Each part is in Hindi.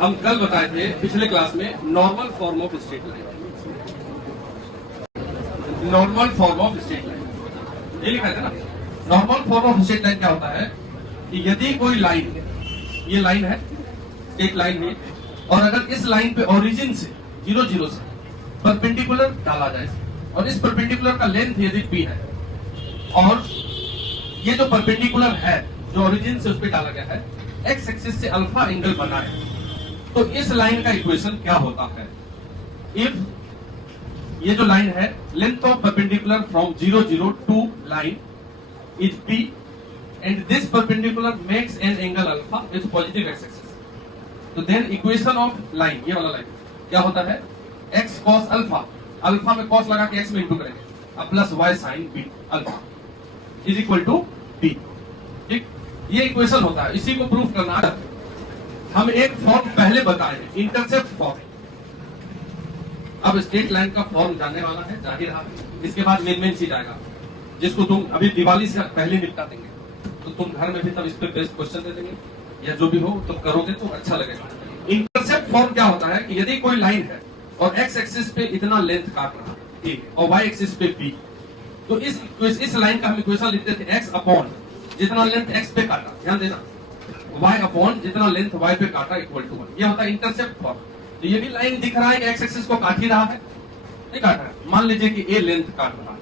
हम कल बताए थे पिछले क्लास में normal form of straight line. Normal form of straight line ये लिखा था ना। Normal form of straight line क्या होता है कि यदि कोई लाइन, ये लाइन है, एक लाइन है, और अगर इस लाइन पे ओरिजिन से 0 0 से परपेंडिकुलर डाला जाए और इस परपेंडिकुलर का लेंथ यदि p है और ये जो परपेंडिकुलर है जो ओरिजिन से उस पे डाला गया है एक्स एक्सिस से अल्फा एंगल बना है, तो इस लाइन का इक्वेशन क्या होता है? इफ ये जो लाइन है length of perpendicular from 0 0 to line is p and this perpendicular makes an angle alpha with positive x axis, तो देन इक्वेशन ऑफ लाइन, ये वाला लाइन क्या होता है? x cos अल्फा, अल्फा में cos लगा के x में इंटू करेंगे, अब plus y sin b alpha is equal to b। ठीक, ये इक्वेशन होता है। इसी को प्रूफ करना है। हम एक फॉर्म पहले बताए, इंटरसेप्ट फॉर्म। अब स्ट्रेट लाइन का फॉर्म जानने वाला है, जाहिर है। इसके बाद मेन चीज आएगा जिसको तुम अभी दिवाली से पहले निपटा देंगे, तो तुम घर में भी तब इस पे बेस्ट क्वेश्चन दे देंगे या जो भी हो तो करोगे तो अच्छा लगेगा। इंटरसेप्ट फॉर्म क्या होता है कि यदि कोई लाइन है और एक्स एक्सिस पे इतना लेंथ काट रहा है और वाई एक्सिस पे बी, तो इस लाइन का हम इक्वेशन लिखते थे एक्स अपॉन जितना लेंथ एक्स पे काटा, ध्यान देना, y अपॉन जितना लेंथ y पे काटा इक्वल टू 1। ये होता है इंटरसेप्ट फॉर्म। तो ये भी लाइन दिख रहा है कि एक्स एक्सिस को काट ही रहा है, नहीं काट रहा है। मान लीजिए कि a लेंथ काट रहा है,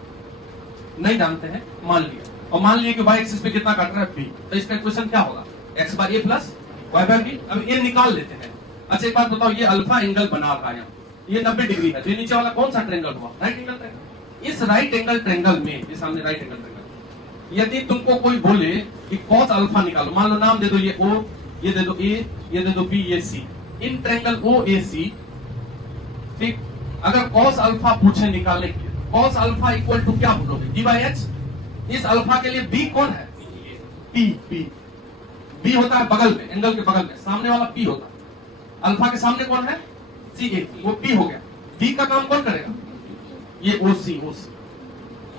नहीं जानते हैं, मान लिया, और मान लिया कि y एक्सिस पे कितना काट रहा है b, तो इसका इक्वेशन क्या होगा? x by a plus y by b। अब ये निकाल लेते हैं। अच्छा एक बात बताओ, ये अल्फा एंगल बना रहा है, ये 90 डिग्री है, तो ये नीचे वाला कौन सा ट्रायंगल हुआ? Right angle triangle. इस राइट एंगल ट्रायंगल में, ये सामने राइट एंगल ट्रायंगल, यदि तुमको कोई बोले कि cos अल्फा निकालो, मान लो नाम दे दो ये O, ये दे दो A, ये दे दो B, ये C, इन ट्रायंगल OAC, ठीक, अगर cos अल्फा पूछे निकाले, cos अल्फा इक्वल टू क्या बोलोगे? D by H। इस अल्फा के लिए B कौन है? B होता है बगल में, एंगल के बगल में, सामने वाला P होता है। अल्फा के सामने कौन है? CA, वो P हो गया। B का काम कौन करेगा? ये OC।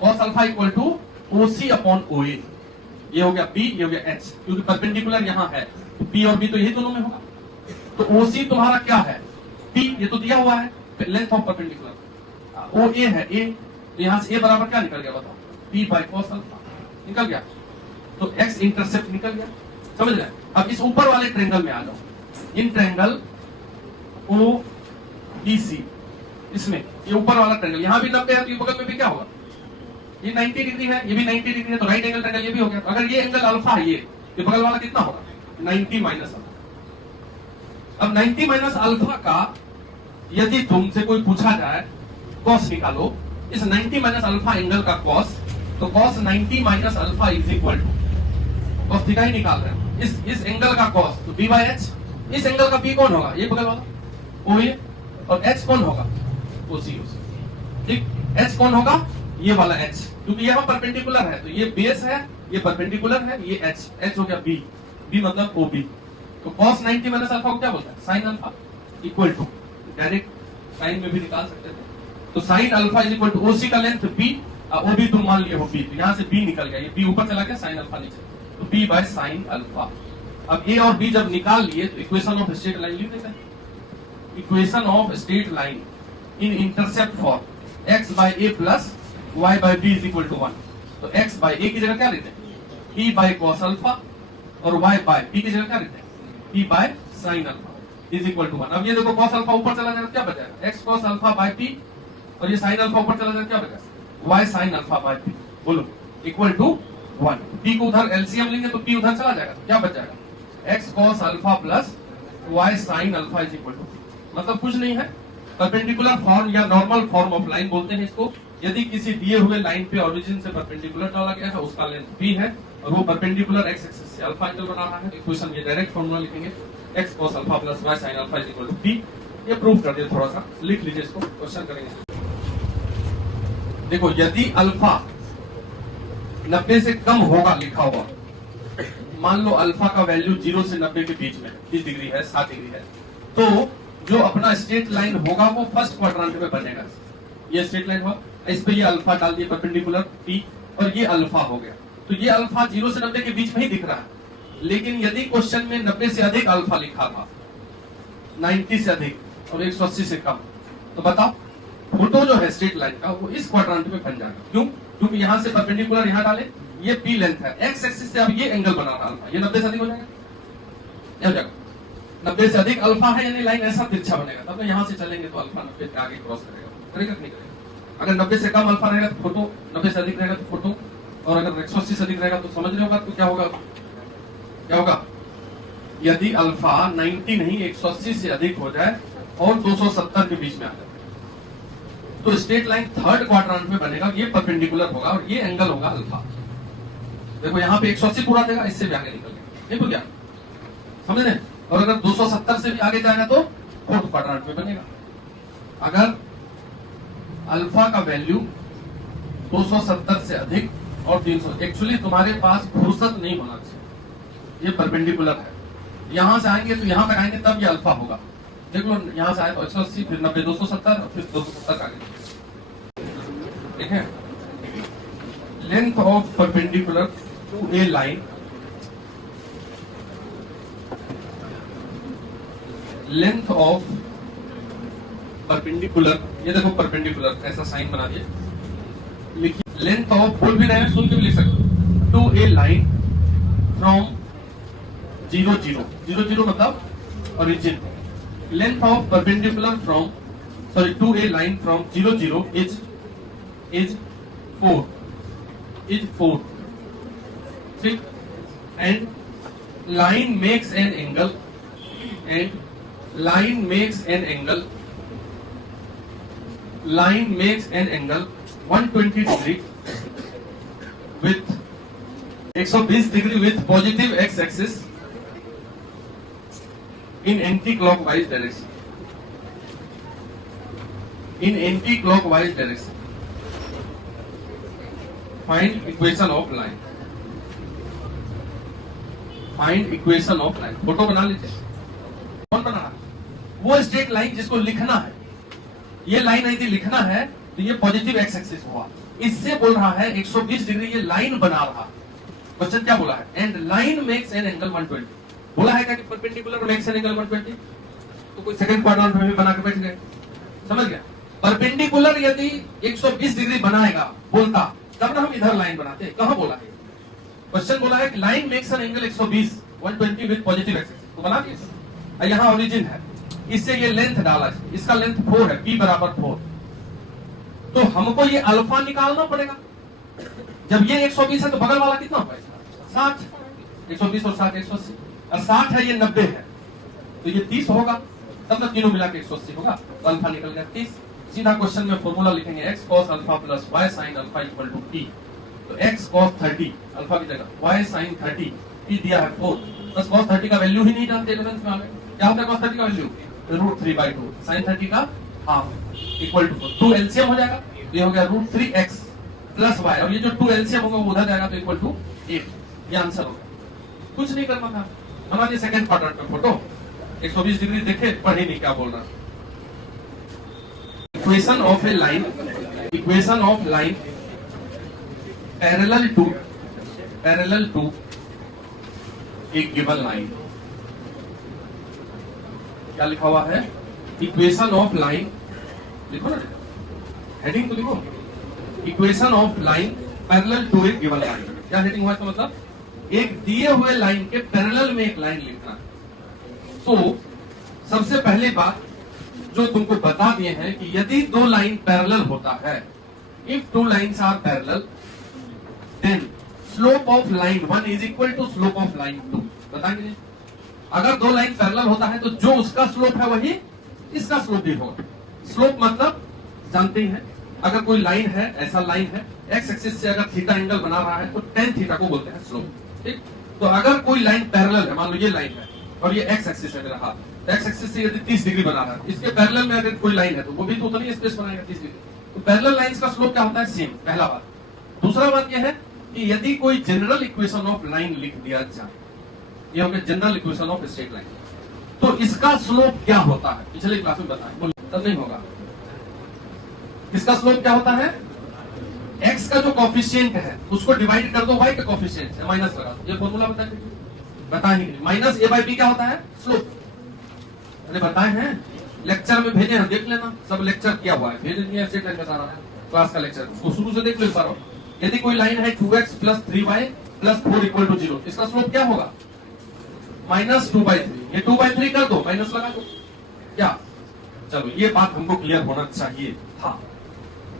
cos alpha equal to OC upon OA, ये हो गया P, ये हो गया H, क्योंकि परपेंडिकुलर यहाँ है, तो P और B तो यही दोनों में होगा। तो OC तुम्हारा क्या है? P, ये तो दिया हुआ है, लेंथ ऑफ परपेंडिकुलर। OA है A, तो यहाँ से A बराबर क्या निकल गया बताओ? P बाई cos अल्फा निकल गया, तो X इंटरसेप्ट निकल गया। समझ रहे? अब इस ऊपर वाले ट्रायंगल में आ जाओ, इन ट्रायंगल ODC, इसमें ये ऊपर वाला ट्रायंगल, यहाँ भी 90 है, तो ये बगल में भी क्या होगा? ये 90 डिग्री है, ये भी 90 डिग्री है, तो राइट एंगल ट्रायंगल ये भी हो गया। अगर ये एंगल अल्फा है, ये बगल वाला कितना होगा? 90 माइनस अल्फा। अब 90 माइनस अल्फा का यदि तुमसे कोई पूछा जाए कॉस निकालो, इस 90 माइनस अल्फा एंगल का कॉस, तो cos 90 minus alpha is equal to cos theta ही निकाल रहे हैं, इस एंगल का कॉस, तो b बाई h। इस एंगल का b कौन होगा? ये बगल वाला OA, और h कौन होगा? OC। ठीक, h कौन होगा? ये वाला h, क्योंकि यहाँ परपेंडिकुलर है, तो ये बेस है, ये परपेंडिकुलर है, ये h हो गया b मतलब OB। तो cos 90 माइनस अल्फा को क्या बोलता है? sin alpha equal to, direct sine में भी निकाल सकते थे, तो sin alpha is equal to OC का लेंथ b, OB तुम मान लिए हो b, तो यहाँ से b निकल गया, ये b ऊपर चला गया, sin अल्फा नीचे, तो b बाय sin अल्फा। अब a और b जब निकाल लिए तो इक्वेशन ऑफ स्ट्रेट लाइन लिख देते हैं। Equation of straight line in intercept form x by a plus y by b is equal to 1, तो x बाय a की जगह क्या लेते हैं? p बाय cos अल्फा, और y बाय b की जगह क्या लेते हैं? p by sin alpha is equal to 1। अब ये देखो cos अल्फा ऊपर चला जाएगा, क्या बचेगा? x cos alpha by p, और ये sin अल्फा ऊपर चला जाएगा, क्या बचेगा? y sin alpha by p, बोलो, इक्वल टू 1। p को उधर एलसीएम लेंगे तो p उधर चला जाएगा, क्या बच जाएगा? x cos alpha plus y sin alpha is equal to, मतलब कुछ नहीं है, परपेंडिकुलर फॉर्म या नॉर्मल फॉर्म ऑफ लाइन बोलते हैं इसको। यदि किसी दिए हुए लाइन पे ओरिजिन से परपेंडिकुलर डाला गया है, उसका लेंथ b है, और वो परपेंडिकुलर x एक्सिस से अल्फा एंगल बना रहा है, इक्वेशन ये डायरेक्ट फॉर्मूला लिखेंगे, x cos alpha plus y sin alpha is equal to b। ये प्रूफ कर दिया, थोड़ा सा लिख लीजिए इसको, क्वेश्चन करेंगे। देखो, यदि अल्फा 90 से कम होगा लिखा हुआ, मान लो अल्फा का वैल्यू 0 से 90 के बीच में 30 डिग्री है, 60 डिग्री है, तो जो अपना स्ट्रेट लाइन होगा वो फर्स्ट क्वाड्रेंट में बनेगा। ये स्ट्रेट लाइन हुआ, इस पे ये अल्फा डाल दिए परपेंडिकुलर p, और ये अल्फा हो गया, तो ये अल्फा 0 से 90 के बीच में ही दिख रहा है। लेकिन यदि क्वेश्चन में 90 से अधिक अल्फा लिखा था, 90 से अधिक और 180 से कम, तो बताओ फोटो जो है स्ट्रेट लाइन का वो इस क्वाड्रेंट में बन जाएगा। क्यों? क्योंकि यहां से परपेंडिकुलर यहां डाले, ये पी लेंथ है, एक्स एक्सिस से अब ये एंगल बना रहा अल्फा, ये 90 से अधिक हो जाएगा, क्या हो जाएगा? 90 से अधिक अल्फा है, यानी लाइन ऐसा तिरछा बनेगा, तब यहां से चलेंगे तो अल्फा 90 के आगे क्रॉस करेगा, करेगा नहीं करेगा? अगर 90 से कम अल्फा रहेगा तो फोटो, 90 से अधिक रहेगा तो फोटो, और अगर 180 से अधिक रहेगा तो समझ रहे होगा तो क्या होगा? क्या होगा? यदि अल्फा 90 नहीं 180 से अधिक हो जाए और 270 के बीच में आ जाए तो स्ट्रेट लाइन थर्ड क्वाड्रेंट में बनेगा, ये परपेंडिकुलर होगा और ये एंगल होगा अल्फा। देखो यहाँ पे 180 पूरा देगा, इससे भी आगे निकल गया, नहीं भूल गया, समझ रहे? और अगर 270 से भी आगे जाएगा तो फोर्थ क्वाड्रेंट में बनेगा। अगर अल्फा का वैल्यू 270 से अधिक और 300, एक्चुअली तुम्हारे पास फुर्सत नहीं होना चाहिए, ये परपेंडिकुलर है, यहां से आएंगे तो यहां तक आएंगे तब ये अल्फा होगा। देख लो यहां से आए तो 180, फिर 90, 270 और फिर 270 आगे, ठीक है? Length of perpendicular to a line, length of perpendicular, ये देखो परपेंडिकुलर ऐसा साइन बना दिए, लिखिए लेंथ ऑफ, बोल भी रहे हैं सुन के भी लिख सकते, टू ए लाइन फ्रॉम 0 0 0 0 मतलब origin, length of perpendicular from sorry to a line from 0 0 is 4 ठीक, and line makes an angle, line makes an angle 120 degree with 120 degree with positive x axis in anti-clockwise direction. Find equation of line. Photo बना लीजिए। कौन बना रहा? वो स्ट्रेट लाइन जिसको लिखना है, ये लाइन यदि लिखना है तो ये पॉजिटिव एक्स एक्सिस हुआ, इससे बोल रहा है 120 डिग्री ये लाइन बना रहा। क्वेश्चन क्या बोला है? And line makes an angle 120, बोला है क्या कि परपेंडिकुलर मेक्स एन एंगल 120? तो कोई सेकंड क्वाड्रेंट में भी बना के बैठ गए, समझ गया? परपेंडिकुलर यदि 120 डिग्री बनाएगा बोलता तब ना हम इधर लाइन बनाते, कहां बोला है? क्वेश्चन बोला है कि line makes an angle 120 with positive x axis, तो बना दिया। यहाँ ओरिजिन है, इससे ये लेंथ डाला, इसका लेंथ 4 है, p बराबर 4, तो हमको ये अल्फा निकालना पड़ेगा। जब ये 120 है तो बगल वाला कितना होगा? 60, 120 और 60 180, और 60 है ये 90 है तो ये 30 होगा, तब तक तीनों मिला के 180 होगा, तो अल्फा निकल गया 30। सीधा क्वेश्चन में फॉर्मूला लिखेंगे x cos alpha plus y sin alpha equal to t, तो x cos 30 अल्फा की जगह y sin 30, t दिया है 4, बस cos 30 का वैल्यू ही नहीं जानते, 11th में आ गए। क्या होता है cos 30 का वैल्यू? √3/2, sin 30 का हाफ इक्वल टू 4, 2 एलसीएम हो जाएगा, ये हो गया √3x प्लस y, और ये जो 2 एलसीएम होगा वो उधर जाएगा तो इक्वल टू 8, ये आंसर होगा। कुछ नहीं करना था। हमारे सेकंड क्वाड्रेंट में फोटो 120 डिग्री देखे, पढ़े नहीं क्या बोल रहा। Equation of a line, equation of line parallel to a given line, क्या लिखा हुआ है? इक्वेशन ऑफ लाइन, लिखो ना, हेडिंग तो लिखो, equation of line parallel to a given line. क्या हेडिंग हुआ? तो मतलब एक दिए हुए लाइन के पैरेलल में एक लाइन लिखना है। तो सबसे पहली बात जो तुमको बता दिए हैं कि यदि दो लाइन पैरेलल होता है, if two lines are parallel then slope of line 1 is equal to slope of line 2, बताएंगे? अगर दो लाइन पैरेलल होता है तो जो उसका स्लोप है वही इसका स्लोप भी होगा। स्लोप मतलब जानते ही हैं, अगर कोई लाइन है, ऐसा लाइन है, एक्स एक्सिस से अगर थीटा एंगल बना रहा है तो tan थीटा को बोलते हैं स्लोप, ठीक? तो अगर कोई लाइन पैरेलल है, मान लो ये लाइन है और ये एक्स एक्सिस है मेरा हाथ, एक्स एक्सिस से यदि 30 डिग्री बना रहा है, इसके पैरेलल में अगर कोई लाइन है तो वो भी तो उतनी स्पेस बनाएगा 30 डिग्री। तो पैरेलल लाइंस का स्लोप क्या होता है? सेम, पहला बात। दूसरा बात यह है कि यदि कोई जनरल इक्वेशन ऑफ लाइन लिख दिया जाए, ये हो गया general equation of straight line, तो इसका स्लोप क्या होता है? पिछले क्लास में बताया, तब नहीं होगा। इसका स्लोप क्या होता है? x का जो कॉफिशिएंट है उसको डिवाइड कर दो y का कॉफिशिएंट से, माइनस लगा दो। ये फॉर्मूला बताएंगे, बताएंगे। माइनस a बाई बी क्या होता है? स्लोप। अरे बताए हैं, लेक्चर में भेजे हैं, देख लेना, सब लेक्चर किया हुआ है, भेज दिया ऐसे का सारा क्लास का लेक्चर, उसको शुरू से देख लो सारा। यदि कोई लाइन है 2x plus 3y plus 4 equal to 0, इसका स्लोप क्या होगा? माइनस 2/3। ये 2/3 कर दो, माइनस लगा दो, क्या? चलो ये बात हमको क्लियर होना चाहिए था।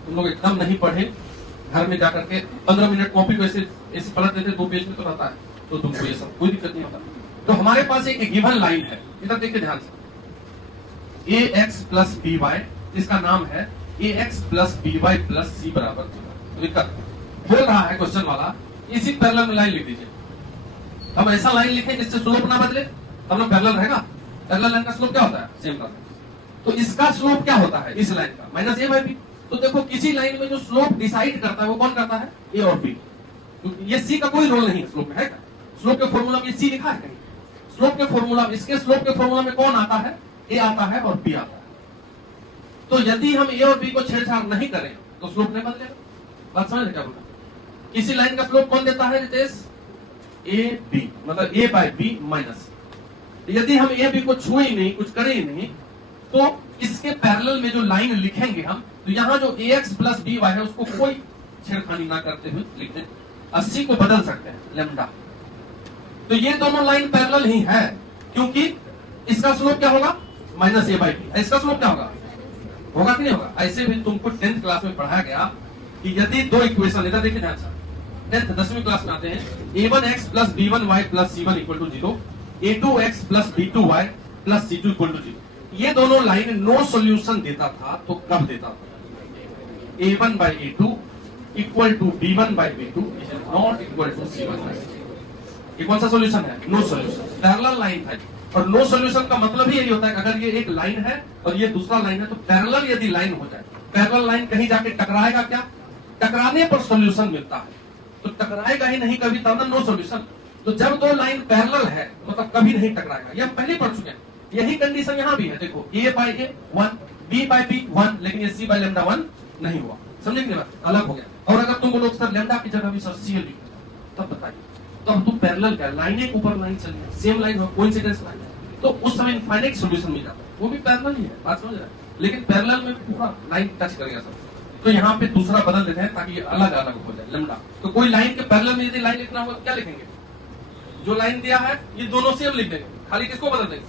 तुम लोग एकदम नहीं पढ़े, घर में जाकर के 15 मिनट कॉपी को ऐसे ऐसे पलट देते, 2 पेज में तो रहता है, तो तुमको ये सब कोई दिक्कत नहीं होता। तो हमारे पास एक गिवन लाइन है, इधर देखिए ध्यान से, ax प्लस by, इसका नाम है ax plus by plus c बराबर 0। दिक्कत बोल रहा है क्वेश्चन वाला, इसी पैरेलल में लाइन लिख दीजिए। हम ऐसा लाइन लिखें जिससे स्लोप ना बदले, तब ना पैरेलल रहेगा। पैरेलल लाइन का स्लोप क्या होता है? सेम रहता है। तो इसका स्लोप क्या होता है इस लाइन का? Minus a by b. तो देखो किसी लाइन में जो स्लोप डिसाइड करता है वो कौन करता है? a और b। तो ये c का कोई रोल नहीं है स्लोप में, है क्या? स्लोप के फॉर्मूला में c लिखा है कहीं? स्लोप के फॉर्मूला, इसके स्लोप के फॉर्मूला में कौन आता है? a आता है और b आता है। तो यदि हम a और b को छेड़छाड़ नहीं करें तो स्लोप नहीं बदलेगा। बात समझ क्या बोला? किसी लाइन का स्लोप कौन देता है रितेश? a b, मतलब a बाई बी माइनस। यदि हम a b को छुए ही नहीं, कुछ करें ही नहीं, तो इसके पैरेलल में जो लाइन लिखेंगे हम, तो यहाँ जो ax प्लस by है उसको कोई छेड़खानी ना करते हुए लिख दें। 80 को बदल सकते हैं लेमडा। तो ये दोनों लाइन पैरेलल ही है, क्योंकि इसका स्लोप क्या होगा? Minus a by b. इसका स्लोप क्या होगा? होगा कि नहीं होगा? ऐसे भी तुमको 10th क्लास में पढ़ाया गया कि यदि दो इक्वेशन, इधर देखिए ध्यान से, 10वीं क्लास में आते हैं, a1x plus b1y plus c1 equal to 0, a2x plus b2y plus c2 equal to 0। ये दोनों लाइन नो सॉल्यूशन देता था, तो कब देता था? a1 by a2 equal to b1 by b2 is not equal to c1 by c2। ये कौन सा सॉल्यूशन है? No solution. पैरेलल लाइन है, और नो सॉल्यूशन का मतलब ही यही होता है कि अगर ये एक लाइन है और ये दूसरा लाइन है, तो पैरेलल यदि लाइन हो जाए, पैरेलल लाइन कहीं जाके टकराएगा क्या? टकराने पर सॉल्यूशन मिलता है। तो टकराएगा ही नहीं कभी, तब नो सॉल्यूशन। तो जब दो लाइन पैरेलल है मतलब कभी नहीं टकराएगा, ये हम पहले पढ़ चुके हैं। यही कंडीशन यहाँ भी है। देखो a by a 1, b by b 1, लेकिन ये c बाई लेमडा 1 नहीं हुआ। समझे कि नहीं? अलग हो गया। और अगर तुम बोलो सर लेमडा की जगह भी सर c लिख, तब बताइए, तो अब तुम पैरेलल क्या, लाइन एक ऊपर लाइन चल रही है, सेम लाइन हो, कोइंसिडेंस लाइन, तो उस समय इनफाइनाइट सॉल्यूशन मिल जाता है। वो भी पैरेलल ही है, बात समझ रहे हैं? लेकिन पैरेलल में पूरा लाइन टच करेगा सब। तो यहाँ पे दूसरा बदल देते हैं ताकि ये अलग अलग हो जाए लेमडा। तो कोई लाइन के पैरेलल में यदि लाइन लिखना होगा क्या लिखेंगे? जो लाइन दिया है ये दोनों सेम लिख देंगे, खाली किसको बदल देंगे?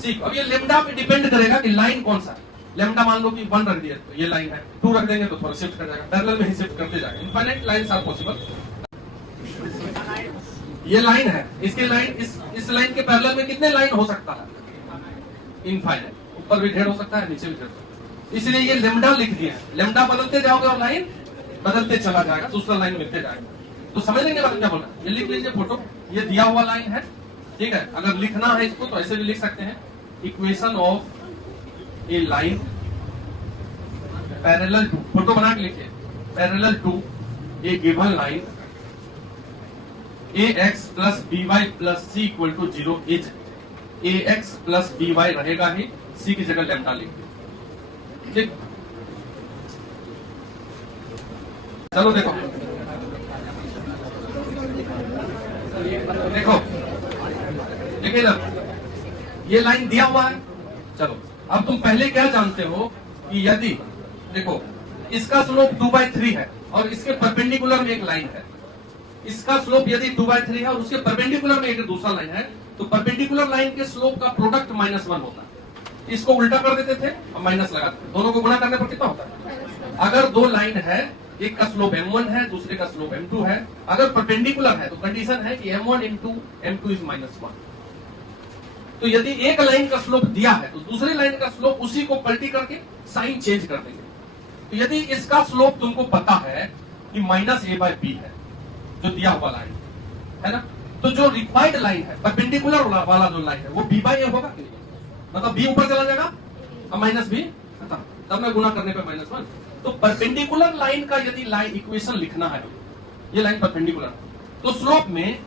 सी। अब ये लेमडा पे डिपेंड करेगा कि लाइन कौन सा है। लेमडा मान लो कि 1 रख दिया तो ये लाइन है, 2 रख देंगे तो थोड़ा शिफ्ट कर जाएगा, पैरेलल में ही शिफ्ट करते जाएगा। Infinite lines are possible. ये लाइन है, इसके लाइन इस लाइन के पैरेलल में कितने लाइन हो सकता है? इनफाइनाइट। ऊपर भी ढेर हो सकता है, नीचे भी ढेर हो सकता है। इसलिए ये लेमडा लिख दिया है। लेमडा बदलते जाओगे और लाइन बदलते चला जाएगा, दूसरा लाइन मिलते जाएगा। तो समझ लेंगे बात क्या बोला? ये लिख लीजिए फोटो, ये दिया हुआ लाइन है, ठीक है। अगर लिखना है इसको तो ऐसे भी लिख सकते हैं, equation of a line parallel to, photo बना के लिखिए, parallel to a given line ax plus by plus c equal to 0 is ax plus by रहेगा ही, c की जगह लेमडा लिख दीजिए, ठीक। चलो देखो देखो देखिए इधर ये लाइन दिया हुआ है। चलो अब तुम पहले क्या जानते हो कि यदि देखो इसका स्लोप 2/3 है और इसके परपेंडिकुलर में एक लाइन है, इसका स्लोप यदि 2/3 है और उसके परपेंडिकुलर में एक दूसरा लाइन है, तो परपेंडिकुलर लाइन के स्लोप का प्रोडक्ट -1 होता है। इसको उल्टा कर देते थे और माइनस लगाते थे, दोनों को गुणा करने पर कितना होता है? अगर दो लाइन है, एक का स्लोप m1 है, दूसरे का स्लोप m2 है, अगर परपेंडिकुलर है तो कंडीशन है कि m1 इंटू m2 इज -1। तो यदि एक लाइन का स्लोप दिया है तो दूसरे लाइन का स्लोप उसी को पलटी करके साइन चेंज कर देंगे। तो यदि इसका स्लोप तुमको पता है कि -a/b है, जो दिया हुआ लाइन है ना, तो जो रिक्वायर्ड लाइन है परपेंडिकुलर वाला जो लाइन है वो b/a होगा कि नहीं? मतलब b ऊपर चला जाएगा और -b खत्म, तब मैं गुणा करने पे -1। तो परपेंडिकुलर लाइन का यदि लाइन इक्वेशन लिखना है, ये लाइन परपेंडिकुलर, तो स्लोप में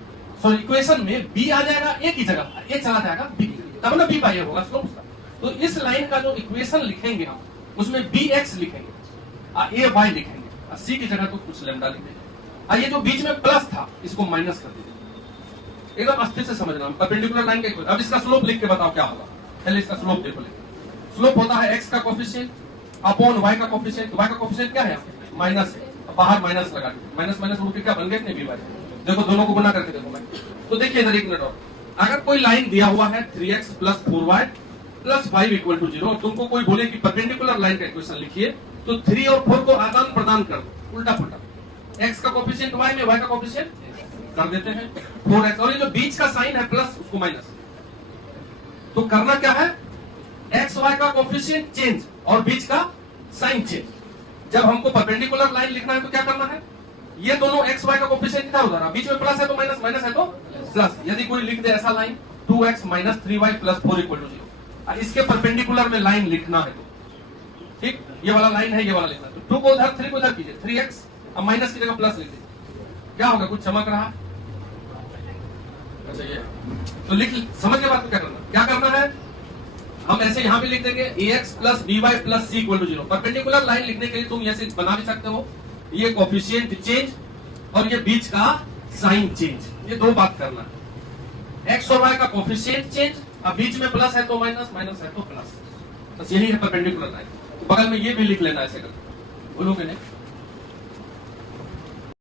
सॉरी इक्वेशन में b आ जाएगा a की जगह, a चला जाएगा b, तब ना b/a होगा स्लोप का। तो इस लाइन का जो इक्वेशन लिखेंगे हम, उसमें bx लिखेंगे, ay लिखेंगे, और c की जगह तो कुछ लेमडा लिखेंगे। ये जो बीच में प्लस था इसको माइनस कर दीजिए, एकदम अस्थिर से समझना। परपेंडिकुलर लाइन का इक्वेशन, अब इसका स्लोप लिख के बताओ क्या होगा? पहले इसका स्लोप देखो। स्लोप होता है x का कोफिशिएंट अपॉन y का कोफिशिएंट। y का कोफिशिएंट क्या है? माइनस है। बाहर माइनस लगा दो, माइनस माइनस रूट के क्या बन गए नहीं भी भाई। देखो दोनों को गुना करके देखो मैं। तो देखिए इधर एक मिनट और, अगर कोई लाइन दिया हुआ है 3x plus 4y plus 5 equal to 0, तुमको कोई बोले कि परपेंडिकुलर लाइन का इक्वेशन लिखिए, तो 3 और 4 को आदान प्रदान कर दो, उल्टा पुल्टा। x का कोफिशिएंट y में, y का कोफिशिएंट कर देते हैं 4x, और ये जो बीच का साइन है प्लस उसको माइनस। तो करना क्या है? एक्स वाई का कोफिशिएंट चेंज और बीच का साइन चेंज। जब हमको परपेंडिकुलर लाइन लिखना है तो क्या करना है? ये दोनों एक्स वाई का कोफिशिएंट कितना होता है? बीच में प्लस है तो माइनस, माइनस है तो प्लस। यदि कोई लिख दे ऐसा line 2x minus 3y plus 4 equal to 0, इसके परपेंडिकुलर में लाइन लिखना है तो ठीक, ये वाला लाइन है, ये वाला लिखना है तो 2 को उधर 3 को उधर कीजिए, 3x अब माइनस की जगह प्लस लिख दीजिए। क्या होगा? कुछ चमक रहा है? अच्छा ये तो लिख, समझ के बाद क्या करना है? हम ऐसे यहां भी लिख देंगे ax plus by plus c equal to 0। Perpendicular line लिखने के लिए तुम ऐसे बना भी सकते हो, ये कोफिशिएंट चेंज और ये बीच का साइन चेंज, ये दो बात करना है। x और y का कोफिशिएंट चेंज, अब बीच में प्लस है तो माइनस, माइनस है तो प्लस, बस यही है परपेंडिकुलर लाइन। बगल में ये भी लिख लेना ऐसे करके, बोलोगे नहीं?